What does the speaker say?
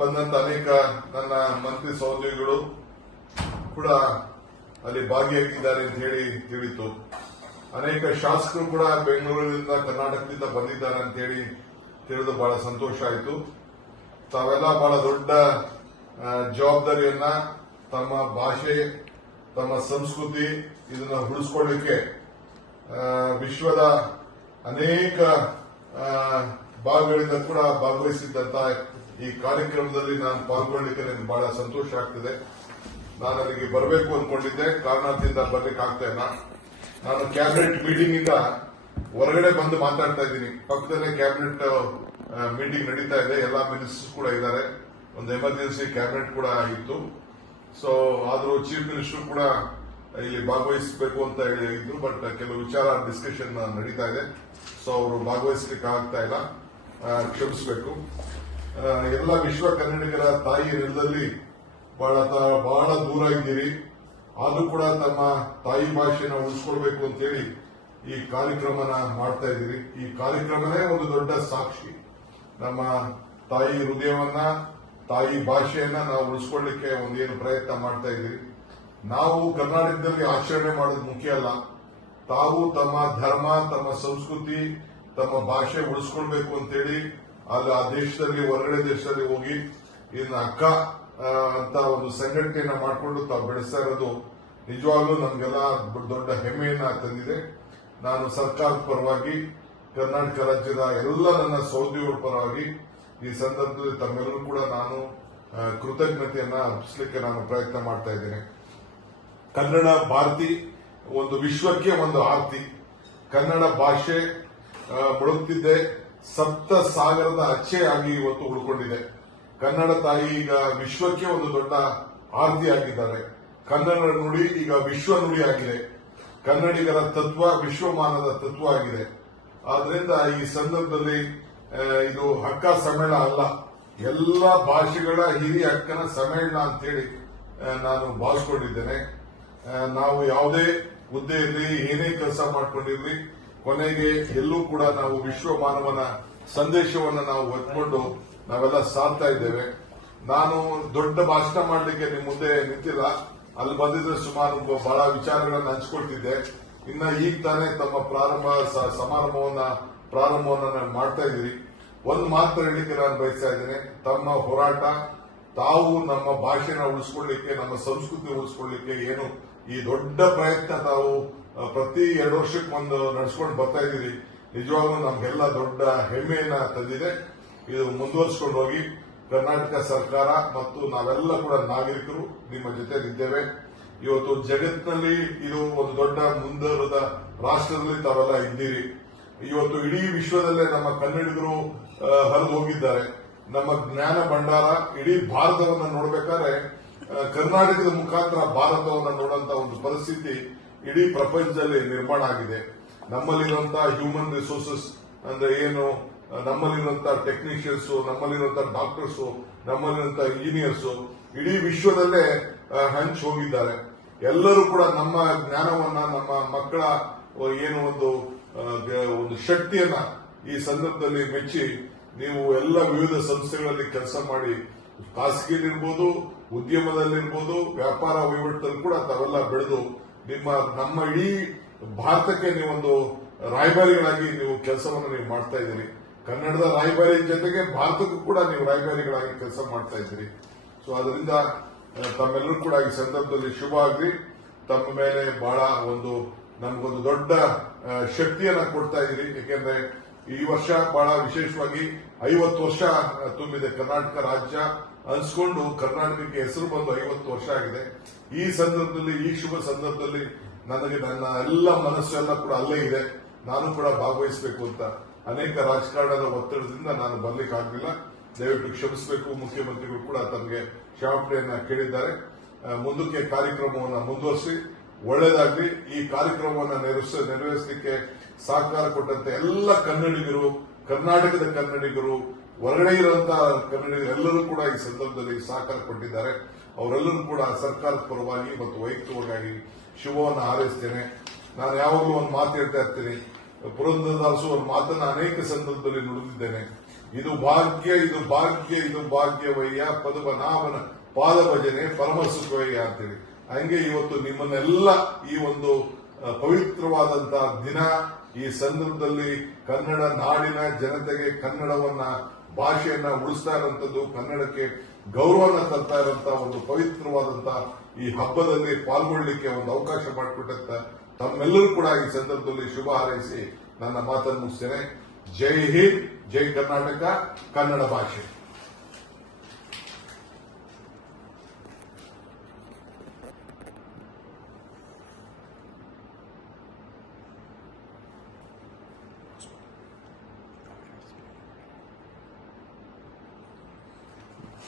ಬಂದಂತ ಅನೇಕ ನನ್ನ ಮಂತ್ರಿ ಸಹೋದ್ಯೋಗಿಗಳು ಕೂಡ ಅಲ್ಲಿ ಭಾಗಿಯಾಗಿದ್ದಾರೆ ಅಂತ ಹೇಳಿ ತಿಳಿತು. ಅನೇಕ ಶಾಸಕರು ಕೂಡ ಬೆಂಗಳೂರಿನಿಂದ ಕರ್ನಾಟಕದಿಂದ ಬಂದಿದ್ದಾರೆ ಅಂತ ಹೇಳಿ ತಿಳಿದು ಬಹಳ ಸಂತೋಷ ಆಯಿತು. ತಾವೆಲ್ಲ ಬಹಳ ದೊಡ್ಡ ಜವಾಬ್ದಾರಿಯನ್ನ ತಮ್ಮ ಭಾಷೆ, ತಮ್ಮ ಸಂಸ್ಕೃತಿ ಇದನ್ನ ಉಳಿಸ್ಕೊಳ್ಳಿಕ್ಕೆ ವಿಶ್ವದ ಅನೇಕ ಭಾಗಗಳಿಂದ ಕೂಡ ಭಾಗವಹಿಸಿದ್ದಂತ ಈ ಕಾರ್ಯಕ್ರಮದಲ್ಲಿ ನಾನು ಪಾಲ್ಗೊಳ್ಳಿಕ್ಕೆ ನನಗೆ ಬಹಳ ಸಂತೋಷ ಆಗ್ತಿದೆ. ನಾನು ಅಲ್ಲಿಗೆ ಬರಬೇಕು ಅಂದ್ಕೊಂಡಿದ್ದೆ, ಕಾರಣದಿಂದ ಬರ್ಲಿಕ್ಕೆ ಆಗ್ತಾ ಇಲ್ಲ. ನಾನು ಕ್ಯಾಬಿನೆಟ್ ಮೀಟಿಂಗ್ ಇಂದ ಹೊರಗಡೆ ಬಂದು ಮಾತಾಡ್ತಾ ಇದ್ದೀನಿ. ಪಕ್ಕದಲ್ಲೇ ಕ್ಯಾಬಿನೆಟ್ ಮೀಟಿಂಗ್ ನಡೀತಾ ಇದೆ, ಎಲ್ಲಾ ಮಿನಿಸ್ಟರ್ಸ್ ಕೂಡ ಇದ್ದಾರೆ. ಒಂದು ಎಮರ್ಜೆನ್ಸಿ ಕ್ಯಾಬಿನೆಟ್ ಕೂಡ ಇತ್ತು. ಸೊ ಆದ್ರೂ ಚೀಫ್ ಮಿನಿಸ್ಟರ್ ಕೂಡ ಇಲ್ಲಿ ಭಾಗವಹಿಸಬೇಕು ಅಂತ ಹೇಳಿದ್ರು. ಬಟ್ ಕೆಲವು ವಿಚಾರ ಡಿಸ್ಕಷನ್ ನಡೀತಾ ಇದೆ. ಸೊ ಅವರು ಭಾಗವಹಿಸಲಿಕ್ಕೆ ಆಗ್ತಾ ಇಲ್ಲ, ಕ್ಷಮಿಸಬೇಕು. ಎಲ್ಲ ವಿಶ್ವ ಕನ್ನಡಿಗರ ತಾಯಿ ನೆಲದಲ್ಲಿ ಬಹಳ ದೂರ ಇದ್ದೀರಿ. ಆದ್ರೂ ಕೂಡ ತಮ್ಮ ತಾಯಿ ಭಾಷೆನ ಉಳಿಸ್ಕೊಳ್ಬೇಕು ಅಂತೇಳಿ ಈ ಕಾರ್ಯಕ್ರಮನ ಮಾಡ್ತಾ ಇದ್ದೀರಿ. ಈ ಕಾರ್ಯಕ್ರಮನೇ ಒಂದು ದೊಡ್ಡ ಸಾಕ್ಷಿ. ನಮ್ಮ ತಾಯಿ ಹೃದಯವನ್ನ, ತಾಯಿ ಭಾಷೆಯನ್ನ ನಾವು ಉಳಿಸ್ಕೊಳ್ಳಿಕ್ಕೆ ಒಂದೇನು ಪ್ರಯತ್ನ ಮಾಡ್ತಾ ಇದ್ದೀರಿ. ನಾವು ಕರ್ನಾಟಕದಲ್ಲಿ ಆಚರಣೆ ಮಾಡೋದು ಮುಖ್ಯ ಅಲ್ಲ. ತಾವು ತಮ್ಮ ಧರ್ಮ, ತಮ್ಮ ಸಂಸ್ಕೃತಿ, ತಮ್ಮ ಭಾಷೆ ಉಳಿಸ್ಕೊಳ್ಬೇಕು ಅಂತೇಳಿ ಅಲ್ಲಿ ಆ ದೇಶದಲ್ಲಿ, ಹೊರಗಡೆ ದೇಶದಲ್ಲಿ ಹೋಗಿ ಇದನ್ನ ಅಕ್ಕ ಅಂತ ಒಂದು ಸಂಘಟನೆಯನ್ನ ಮಾಡಿಕೊಂಡು ತಾವು ಬೆಳೆಸ್ತಾ ಇರೋದು ನಿಜವಾಗ್ಲೂ ನಮಗೆಲ್ಲ ದೊಡ್ಡ ಹೆಮ್ಮೆಯನ್ನ ತಂದಿದೆ. ನಾನು ಸರ್ಕಾರದ ಪರವಾಗಿ, ಕರ್ನಾಟಕ ರಾಜ್ಯದ ಎಲ್ಲ ನನ್ನ ಸಹೋದ್ಯೋಗಿಗಳ ಪರವಾಗಿ ಈ ಸಂದರ್ಭದಲ್ಲಿ ತಮ್ಮೆಲ್ಲರೂ ಕೂಡ ನಾನು ಕೃತಜ್ಞತೆಯನ್ನ ಅರ್ಪಿಸಲಿಕ್ಕೆ ನಾನು ಪ್ರಯತ್ನ ಮಾಡ್ತಾ ಇದ್ದೇನೆ. ಕನ್ನಡ ಭಾರತಿ ಒಂದು ವಿಶ್ವಕ್ಕೆ ಒಂದು ಆರ್ತಿ. ಕನ್ನಡ ಭಾಷೆ ಮುಳುಗುತ್ತಿದ್ದೆ, ಸಪ್ತ ಸಾಗರದ ಅಚ್ಚೆ ಆಗಿ ಇವತ್ತು ಉಳ್ಕೊಂಡಿದೆ. ಕನ್ನಡ ತಾಯಿ ಈಗ ವಿಶ್ವಕ್ಕೆ ಒಂದು ದೊಡ್ಡ ಆರ್ತಿ ಆಗಿದ್ದಾರೆ. ಕನ್ನಡ ನುಡಿ ಈಗ ವಿಶ್ವ ನುಡಿ ಆಗಿದೆ. ಕನ್ನಡಿಗರ ತತ್ವ ವಿಶ್ವಮಾನದ ತತ್ವ ಆಗಿದೆ. ಆದ್ರಿಂದ ಈ ಸಂದರ್ಭದಲ್ಲಿ ಇದು ಹಕ್ಕ ಸಮ್ಮೇಳನ ಅಲ್ಲ, ಎಲ್ಲ ಭಾಷೆಗಳ ಹಿರಿಯ ಹಕ್ಕನ ಸಮ್ಮೇಳನ ಅಂತೇಳಿ ನಾನು ಭಾವಿಸಿಕೊಂಡಿದ್ದೇನೆ. ನಾವು ಯಾವುದೇ ಹುದ್ದೆಯಲ್ಲಿ ಏನೇ ಕೆಲಸ ಮಾಡ್ಕೊಂಡಿರ್ಲಿ, ಕೊನೆಗೆ ಎಲ್ಲೂ ಕೂಡ ನಾವು ವಿಶ್ವ ಮಾನವನ ಸಂದೇಶವನ್ನು ನಾವು ಹೊತ್ಕೊಂಡು ನಾವೆಲ್ಲ ಸಾರ್ತಾ ಇದ್ದೇವೆ. ನಾನು ದೊಡ್ಡ ಭಾಷಣ ಮಾಡಲಿಕ್ಕೆ ನಿಮ್ಮ ಮುಂದೆ ನಿಂತಿಲ್ಲ. ಅಲ್ಲಿ ಬಂದಿದ್ರೆ ಸುಮಾರು ಬಹಳ ವಿಚಾರಗಳನ್ನು ಹಂಚಿಕೊಳ್ತಿದ್ದೆ. ಇನ್ನ ಈಗ ತಾನೇ ತಮ್ಮ ಪ್ರಾರಂಭವನ್ನ ಮಾಡ್ತಾ ಇದ್ದೀರಿ. ಒಂದು ಮಾತ್ರ ಹೇಳಲಿಕ್ಕೆ ನಾನು ಬಯಸ್ತಾ ಇದ್ದೇನೆ. ತಮ್ಮ ಹೋರಾಟ, ತಾವು ನಮ್ಮ ಭಾಷೆನ ಉಳಿಸ್ಕೊಳ್ಳಿಕ್ಕೆ, ನಮ್ಮ ಸಂಸ್ಕೃತಿ ಉಳಿಸ್ಕೊಳ್ಳಿಕ್ಕೆ ಏನು ಈ ದೊಡ್ಡ ಪ್ರಯತ್ನ ತಾವು ಪ್ರತಿ 2 ವರ್ಷಕ್ಕೆ ಒಂದು ನಡೆಸ್ಕೊಂಡು ಬರ್ತಾ ಇದ್ದೀರಿ, ನಿಜವಾಗ್ಲೂ ನಮ್ಗೆಲ್ಲ ದೊಡ್ಡ ಹೆಮ್ಮೆಯನ್ನ ತಂದಿದೆ. ಇದು ಮುಂದುವರಿಸಿಕೊಂಡು ಹೋಗಿ ಕರ್ನಾಟಕ ಸರ್ಕಾರ ಮತ್ತು ನಾವೆಲ್ಲ ಕೂಡ ನಾಗರಿಕರು ನಿಮ್ಮ ಜೊತೆ ಇದ್ದೇವೆ. ಇವತ್ತು ಜಗತ್ತಿನಲ್ಲಿ ಇದು ಒಂದು ದೊಡ್ಡ ಮುಂದುವರೆದ ರಾಷ್ಟ್ರದಲ್ಲಿ ತಾವೆಲ್ಲ ಇದ್ದೀರಿ. ಇವತ್ತು ಇಡೀ ವಿಶ್ವದಲ್ಲೇ ನಮ್ಮ ಕನ್ನಡಿಗರು ಹರಿದು ಹೋಗಿದ್ದಾರೆ. ನಮ್ಮ ಜ್ಞಾನ ಭಂಡಾರ ಇಡೀ ಭಾರತವನ್ನು ನೋಡಬೇಕಾದ್ರೆ ಕರ್ನಾಟಕದ ಮುಖಾಂತರ ಭಾರತವನ್ನು ನೋಡುವಂತ ಒಂದು ಪರಿಸ್ಥಿತಿ ಇಡೀ ಪ್ರಪಂಚದಲ್ಲಿ ನಿರ್ಮಾಣ ಆಗಿದೆ. ನಮ್ಮಲ್ಲಿರುವಂತಹ ಹ್ಯೂಮನ್ ರಿಸೋರ್ಸಸ್ ಅಂದ್ರೆ ಏನು, ನಮ್ಮಲ್ಲಿರುವಂತಹ ಟೆಕ್ನಿಷಿಯನ್ಸ್, ನಮ್ಮಲ್ಲಿರುವಂತಹ ಡಾಕ್ಟರ್ಸ್, ನಮ್ಮಲ್ಲಿರುವಂತಹ ಇಂಜಿನಿಯರ್ಸ್ ಇಡೀ ವಿಶ್ವದಲ್ಲೇ ಹಂಚಿ ಹೋಗಿದ್ದಾರೆ. ಎಲ್ಲರೂ ಕೂಡ ನಮ್ಮ ಜ್ಞಾನವನ್ನ, ನಮ್ಮ ಮಕ್ಕಳ ಏನು ಒಂದು ಶಕ್ತಿಯನ್ನ ಈ ಸಂದರ್ಭದಲ್ಲಿ ಮೆಚ್ಚಿ ನೀವು ಎಲ್ಲ ವಿವಿಧ ಸಂಸ್ಥೆಗಳಲ್ಲಿ ಕೆಲಸ ಮಾಡಿ, ಖಾಸಗಿಯಲ್ಲಿರ್ಬೋದು, ಉದ್ಯಮದಲ್ಲಿರ್ಬೋದು, ವ್ಯಾಪಾರ ವಹಿವಾಟಲ್ಲಿ ಕೂಡ ತಾವೆಲ್ಲ ಬೆಳೆದು ನಮ್ಮ ಇಡೀ ಭಾರತಕ್ಕೆ ನೀವೊಂದು ರಾಯಭಾರಿಗಳಾಗಿ ನೀವು ಕೆಲಸವನ್ನು ನೀವು ಮಾಡ್ತಾ ಇದ್ದೀರಿ. ಕನ್ನಡದ ರಾಯಭಾರಿ ಜೊತೆಗೆ ಭಾರತಕ್ಕೂ ಕೂಡ ನೀವು ರಾಯಭಾರಿಗಳಾಗಿ ಕೆಲಸ ಮಾಡ್ತಾ ಇದ್ದೀರಿ. ಸೊ ಅದರಿಂದ ತಮ್ಮೆಲ್ಲರೂ ಕೂಡ ಈ ಸಂದರ್ಭದಲ್ಲಿ ಶುಭ ಆಗ್ಲಿ. ತಮ್ಮ ಮೇಲೆ ಬಹಳ ನಮಗೊಂದು ದೊಡ್ಡ ಶಕ್ತಿಯನ್ನ ಕೊಡ್ತಾ ಇದ್ದೀರಿ. ಯಾಕೆಂದ್ರೆ ಈ ವರ್ಷ ಬಹಳ ವಿಶೇಷವಾಗಿ 50 ವರ್ಷ ತುಂಬಿದೆ ಕರ್ನಾಟಕ ರಾಜ್ಯ ಅನ್ಸ್ಕೊಂಡು, ಕರ್ನಾಟಕಕ್ಕೆ ಹೆಸರು ಬಂದು 50 ವರ್ಷ ಆಗಿದೆ. ಈ ಸಂದರ್ಭದಲ್ಲಿ, ಈ ಶುಭ ಸಂದರ್ಭದಲ್ಲಿ ನನಗೆ ನನ್ನ ಎಲ್ಲ ಮನಸ್ಸೆಲ್ಲ ಕೂಡ ಅಲ್ಲೇ ಇದೆ. ನಾನು ಕೂಡ ಭಾಗವಹಿಸಬೇಕು ಅಂತ ಅನೇಕ ರಾಜಕಾರಣದ ಒತ್ತಡದಿಂದ ನಾನು ಬರ್ಲಿಕ್ಕಾಗಲಿಲ್ಲ. ದಯವಿಟ್ಟು ಕ್ಷಮಿಸಬೇಕು. ಮುಖ್ಯಮಂತ್ರಿಗಳು ಕೂಡ ತಮಗೆ ಕ್ಷಮಾಪಣೆಯನ್ನ ಕೇಳಿದ್ದಾರೆ. ಮುಂದಕ್ಕೆ ಕಾರ್ಯಕ್ರಮವನ್ನು ಮುಂದುವರಿಸಿ ಒಳ್ಳೆಯದಾಗಲಿ. ಈ ಕಾರ್ಯಕ್ರಮವನ್ನು ನೆರವೇರಿಸಲಿಕ್ಕೆ ಸಹಕಾರ ಕೊಟ್ಟಂತೆ ಎಲ್ಲ ಕನ್ನಡಿಗರು, ಕರ್ನಾಟಕದ ಕನ್ನಡಿಗರು, ಹೊರಗಡೆ ಇರುವಂತಹ ಕನ್ನಡಿಗರು ಎಲ್ಲರೂ ಕೂಡ ಈ ಸಂದರ್ಭದಲ್ಲಿ ಸಹಕಾರ ಕೊಟ್ಟಿದ್ದಾರೆ. ಅವರೆಲ್ಲರೂ ಕೂಡ ಸರ್ಕಾರದ ಪರವಾಗಿ ಮತ್ತು ವೈಯಕ್ತಿಕವಾಗಿ ಶುಭವನ್ನು ಹಾರೈಸ್ತೇನೆ. ನಾನು ಯಾವಾಗಲೂ ಒಂದು ಮಾತು ಹೇಳ್ತಾ ಇರ್ತೀನಿ. ಪುರಂದರದಾಸು ಒಂದು ಮಾತನ್ನ ಅನೇಕ ಸಂದರ್ಭದಲ್ಲಿ ನುಡಿದಿದ್ದೇನೆ. ಇದು ಭಾಗ್ಯ, ಇದು ಭಾಗ್ಯ, ಇದು ಭಾಗ್ಯವಯ್ಯ, ಪದ್ಮನಾಭನ ಪಾದ ಭಜನೆ ಪರಮ ಸುಖವಯ್ಯ ಅಂತೇಳಿ. ಹಂಗೆ ಇವತ್ತು ನಿಮ್ಮನ್ನೆಲ್ಲ ಈ ಒಂದು ಪವಿತ್ರವಾದಂತಹ ದಿನ, ಈ ಸಂದರ್ಭದಲ್ಲಿ ಕನ್ನಡ ನಾಡಿನ ಜನತೆಗೆ ಕನ್ನಡವನ್ನ ಭಾಷೆಯನ್ನ ಉಳಿಸ್ತಾ ಇರುವಂತದ್ದು, ಕನ್ನಡಕ್ಕೆ ಗೌರವನ ತರ್ತಾ ಇರುವಂತಹ ಒಂದು ಪವಿತ್ರವಾದಂತಹ ಈ ಹಬ್ಬದಲ್ಲಿ ಪಾಲ್ಗೊಳ್ಳಿಕ್ಕೆ ಒಂದು ಅವಕಾಶ ಮಾಡಿಕೊಟ್ಟಂತ ತಮ್ಮೆಲ್ಲರೂ ಕೂಡ ಈ ಸಂದರ್ಭದಲ್ಲಿ ಶುಭ ಹಾರೈಸಿ ನನ್ನ ಮಾತನ್ನು ಮುಗಿಸ್ತೇನೆ. ಜೈ ಹಿಂದ್, ಜೈ ಕರ್ನಾಟಕ, ಕನ್ನಡ ಭಾಷೆ.